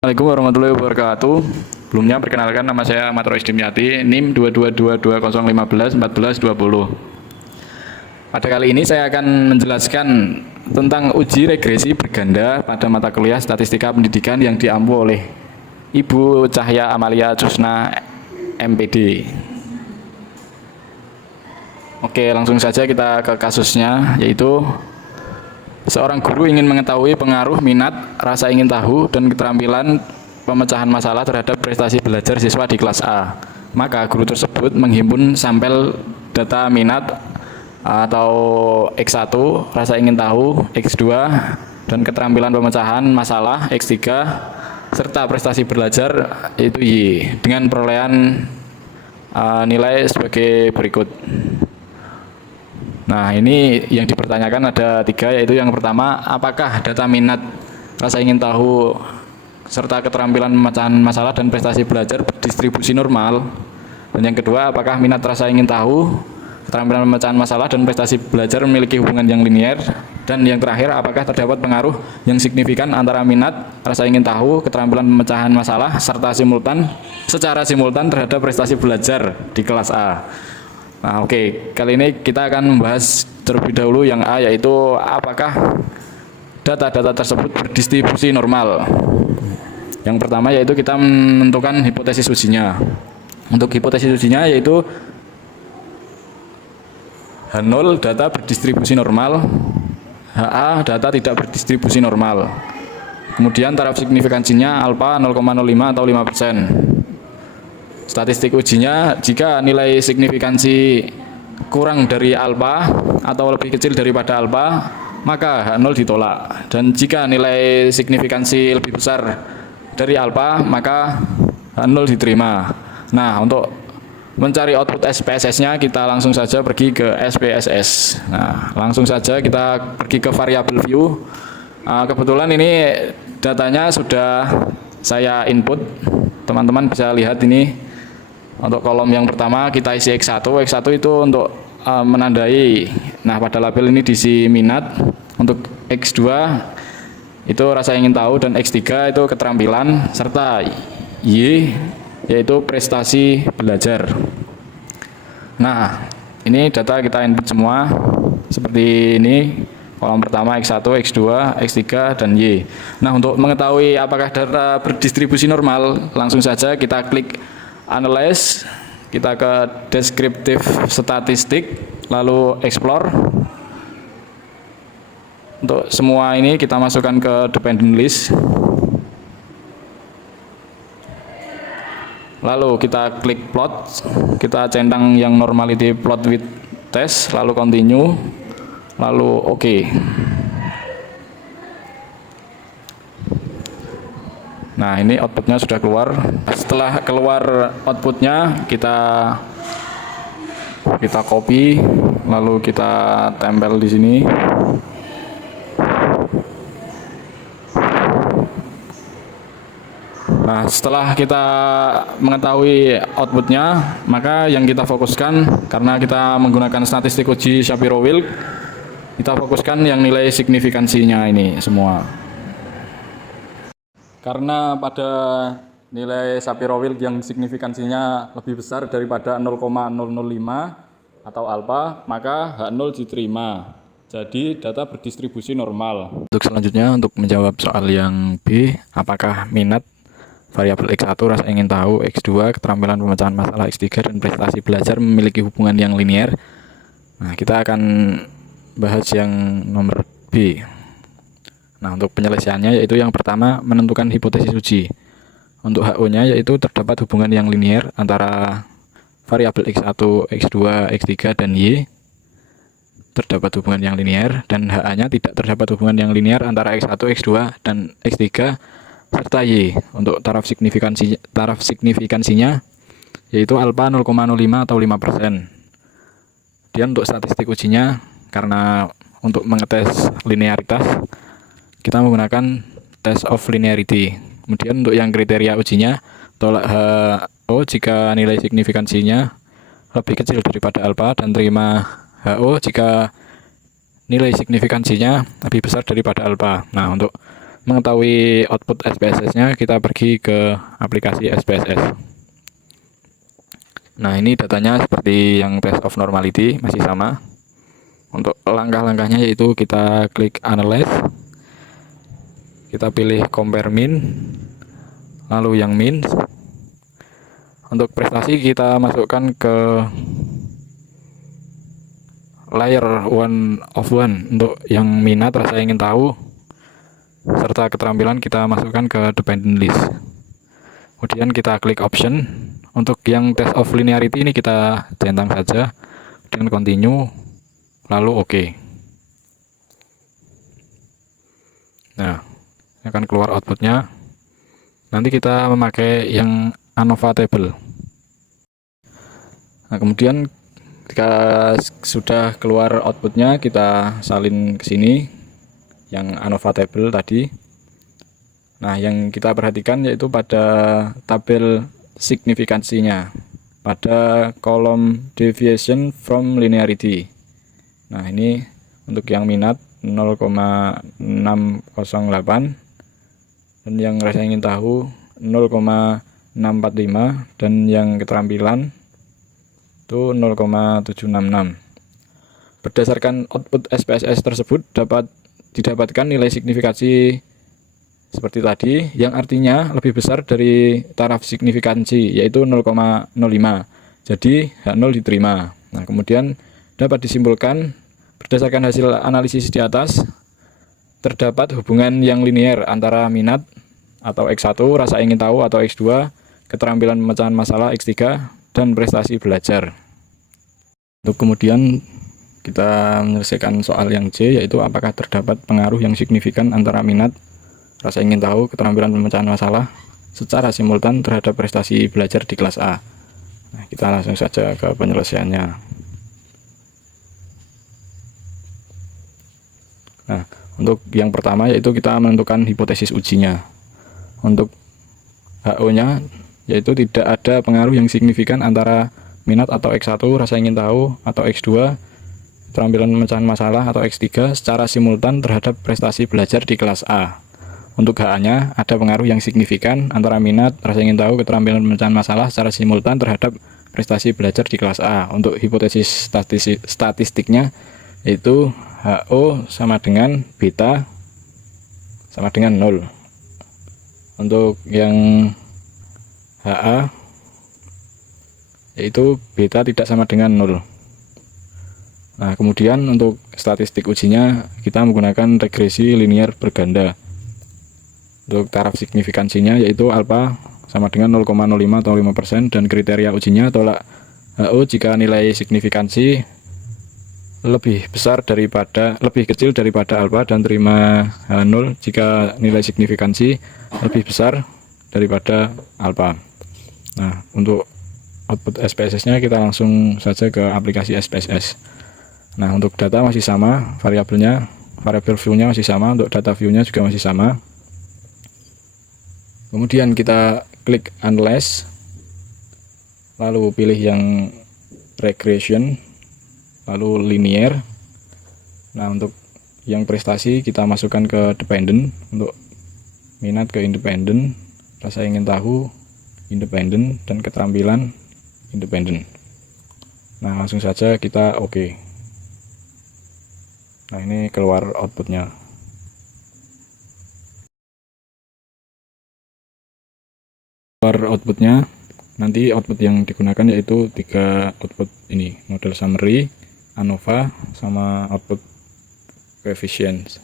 Assalamualaikum warahmatullahi wabarakatuh. Sebelumnya perkenalkan, nama saya Ahmad Rois Dimyati, NIM 22220151420. Pada kali ini saya akan menjelaskan tentang uji regresi berganda pada mata kuliah Statistika Pendidikan yang diampu oleh Ibu Cahya Amalia Jusna MPD. Oke, langsung saja kita ke kasusnya, yaitu seorang guru ingin mengetahui pengaruh minat, rasa ingin tahu, dan keterampilan pemecahan masalah terhadap prestasi belajar siswa di kelas A. Maka guru tersebut menghimpun sampel data minat atau X1, rasa ingin tahu, X2, dan keterampilan pemecahan masalah, X3, serta prestasi belajar, yaitu Y, dengan perolehan nilai sebagai berikut. Nah, ini yang dipertanyakan ada 3, yaitu yang pertama, apakah data minat, rasa ingin tahu, serta keterampilan pemecahan masalah dan prestasi belajar berdistribusi normal. Dan yang kedua, apakah minat, rasa ingin tahu, keterampilan pemecahan masalah dan prestasi belajar memiliki hubungan yang linier. Dan yang terakhir, apakah terdapat pengaruh yang signifikan antara minat, rasa ingin tahu, keterampilan pemecahan masalah, serta secara simultan terhadap prestasi belajar di kelas A. Nah, oke, kali ini kita akan membahas terlebih dahulu yang A, yaitu apakah data-data tersebut berdistribusi normal. Yang pertama yaitu kita menentukan hipotesis ujinya. Untuk hipotesis ujinya yaitu H0 data berdistribusi normal, HA data tidak berdistribusi normal. Kemudian taraf signifikansinya alfa 0,05 atau 5%. Statistik ujinya, jika nilai signifikansi kurang dari alfa atau lebih kecil daripada alfa, maka H0 ditolak. Dan jika nilai signifikansi lebih besar dari alfa, maka H0 diterima. Nah, untuk mencari output SPSS-nya, kita langsung saja pergi ke SPSS. Nah, langsung saja kita pergi ke variable view. Kebetulan ini datanya sudah saya input. Teman-teman bisa lihat ini. Untuk kolom yang pertama kita isi X1. X1 itu untuk menandai. Nah, pada label ini diisi minat. Untuk X2 itu rasa ingin tahu, dan X3 itu keterampilan, serta Y yaitu prestasi belajar. Nah, ini data kita input semua seperti ini. Kolom pertama X1, X2, X3, dan Y. Nah, untuk mengetahui apakah data berdistribusi normal, langsung saja kita klik Analyze, kita ke Descriptive Statistik, lalu Explore. Untuk semua ini kita masukkan ke Dependent List. Lalu kita klik Plot, kita centang yang Normality Plot with Test, lalu Continue, lalu OK. Nah, ini outputnya sudah keluar. Setelah keluar outputnya, kita copy, lalu kita tempel di sini. Nah, setelah kita mengetahui outputnya, maka yang kita fokuskan, karena kita menggunakan statistik uji Shapiro-Wilk, kita fokuskan yang nilai signifikansinya ini semua. Karena pada nilai Shapiro-Wilk yang signifikansinya lebih besar daripada 0,005 atau alfa, maka H0 diterima. Jadi data berdistribusi normal. Untuk selanjutnya, untuk menjawab soal yang B, apakah minat, variabel X1, rasa ingin tahu, X2, keterampilan pemecahan masalah, X3, dan prestasi belajar memiliki hubungan yang linier. Nah, kita akan bahas yang nomor B. Nah, untuk penyelesaiannya yaitu yang pertama, menentukan hipotesis uji. Untuk HO-nya yaitu terdapat hubungan yang linier antara variabel X1, X2, X3, dan Y. Terdapat hubungan yang linier, dan HA-nya tidak terdapat hubungan yang linier antara X1, X2, dan X3, serta Y. Untuk taraf signifikansinya yaitu alfa 0,05 atau 5%. Dan untuk statistik ujinya, karena untuk mengetes linearitas, kita menggunakan test of linearity. Kemudian untuk yang kriteria ujinya, tolak HO jika nilai signifikansinya lebih kecil daripada alfa, dan terima HO jika nilai signifikansinya lebih besar daripada alfa. Nah, untuk mengetahui output SPSS-nya, kita pergi ke aplikasi SPSS. Nah, ini datanya seperti yang test of normality, masih sama. Untuk langkah-langkahnya yaitu kita klik analyze, kita pilih compare mean, lalu yang mean. Untuk prestasi kita masukkan ke layer one of one. Untuk yang minat, rasa ingin tahu, serta keterampilan kita masukkan ke dependent list. Kemudian kita klik option. Untuk yang test of linearity ini kita centang saja dan continue, lalu OK. Nah, ini akan keluar outputnya. Nanti kita memakai yang ANOVA table. Nah, kemudian ketika sudah keluar outputnya, kita salin ke sini yang ANOVA table tadi. Nah, yang kita perhatikan yaitu pada tabel signifikansinya pada kolom deviation from linearity. Nah, ini untuk yang minat 0,608 dan yang rasa ingin tahu 0,645 dan yang keterampilan itu 0,766. Berdasarkan output SPSS tersebut dapat didapatkan nilai signifikansi seperti tadi, yang artinya lebih besar dari taraf signifikansi, yaitu 0,05. Jadi H0 diterima. Nah, kemudian dapat disimpulkan berdasarkan hasil analisis di atas, terdapat hubungan yang linier antara minat atau X1, rasa ingin tahu atau X2, keterampilan pemecahan masalah X3, dan prestasi belajar. Untuk kemudian kita menyelesaikan soal yang C, yaitu apakah terdapat pengaruh yang signifikan antara minat, rasa ingin tahu, keterampilan pemecahan masalah secara simultan terhadap prestasi belajar di kelas A. Nah, kita langsung saja ke penyelesaiannya. Nah, untuk yang pertama yaitu kita menentukan hipotesis ujinya. Untuk HO-nya yaitu tidak ada pengaruh yang signifikan antara minat atau X1, rasa ingin tahu, atau X2, keterampilan pemecahan masalah, atau X3 secara simultan terhadap prestasi belajar di kelas A. Untuk HA-nya ada pengaruh yang signifikan antara minat, rasa ingin tahu, keterampilan pemecahan masalah secara simultan terhadap prestasi belajar di kelas A. Untuk hipotesis statistiknya yaitu HO sama dengan beta sama dengan 0. Untuk yang HA yaitu beta tidak sama dengan 0. Nah, kemudian untuk statistik ujinya kita menggunakan regresi linear berganda. Untuk taraf signifikansinya yaitu alfa sama dengan 0,05 atau 5%, dan kriteria ujinya tolak HO jika nilai signifikansi lebih kecil daripada alfa, dan terima H0 jika nilai signifikansi lebih besar daripada alfa. Nah, untuk output SPSS-nya kita langsung saja ke aplikasi SPSS. Nah, untuk data masih sama, variabel view-nya masih sama, untuk data view-nya juga masih sama. Kemudian kita klik analyze, lalu pilih yang regression, lalu linear. Nah, untuk yang prestasi kita masukkan ke dependent, untuk minat ke independent, rasa ingin tahu independent, dan keterampilan independent. Nah, langsung saja kita OK. Nah, ini keluar outputnya. Outputnya nanti output yang digunakan yaitu 3 output ini, model summary, ANOVA, sama output coefficient.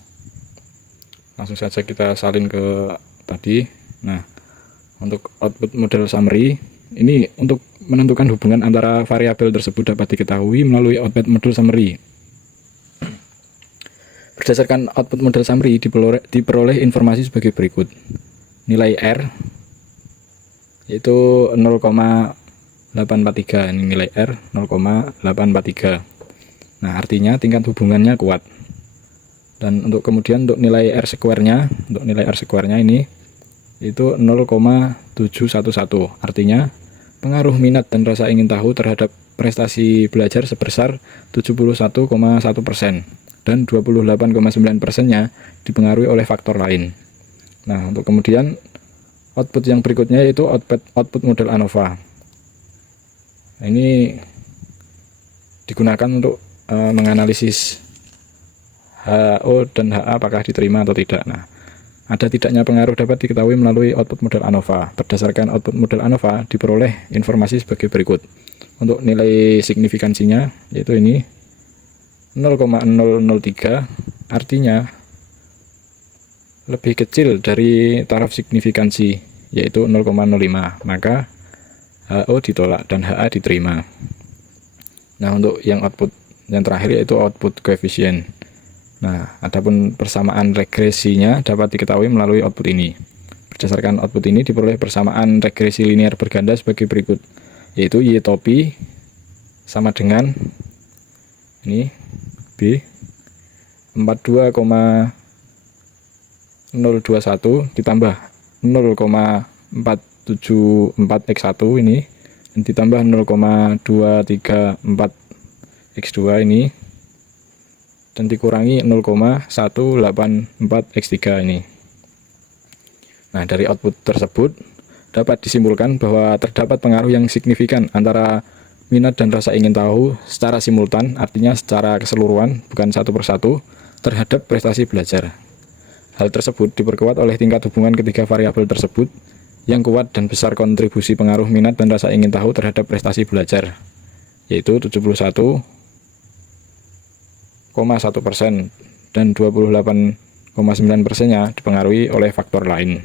Langsung saja kita salin ke tadi. Nah, untuk output model summary ini untuk menentukan hubungan antara variabel tersebut dapat diketahui melalui output model summary. Berdasarkan output model summary diperoleh informasi sebagai berikut. Nilai R yaitu 0,843, ini nilai R 0,843. Nah, artinya tingkat hubungannya kuat. Dan untuk kemudian untuk nilai R square-nya, ini itu 0,711. Artinya pengaruh minat dan rasa ingin tahu terhadap prestasi belajar sebesar 71,1%, dan 28,9%-nya dipengaruhi oleh faktor lain. Nah, untuk kemudian output yang berikutnya yaitu output model ANOVA. Nah, ini digunakan untuk menganalisis HO dan HA apakah diterima atau tidak. Nah, ada tidaknya pengaruh dapat diketahui melalui output model ANOVA. Berdasarkan output model ANOVA diperoleh informasi sebagai berikut. Untuk nilai signifikansinya yaitu ini 0,003, artinya lebih kecil dari taraf signifikansi yaitu 0,05, maka HO ditolak dan HA diterima. Nah, untuk yang output yang terakhir yaitu output koefisien. Nah, adapun persamaan regresinya dapat diketahui melalui output ini. Berdasarkan output ini diperoleh persamaan regresi linear berganda sebagai berikut, yaitu Y topi sama dengan ini B 42,021 ditambah 0,474x1 ini dan ditambah 0,234x2 ini dan dikurangi 0,184x3 ini. Nah, dari output tersebut dapat disimpulkan bahwa terdapat pengaruh yang signifikan antara minat dan rasa ingin tahu secara simultan, artinya secara keseluruhan, bukan satu persatu, terhadap prestasi belajar. Hal tersebut diperkuat oleh tingkat hubungan ketiga variabel tersebut yang kuat dan besar kontribusi pengaruh minat dan rasa ingin tahu terhadap prestasi belajar, yaitu 71,1% dan 28,9%-nya dipengaruhi oleh faktor lain.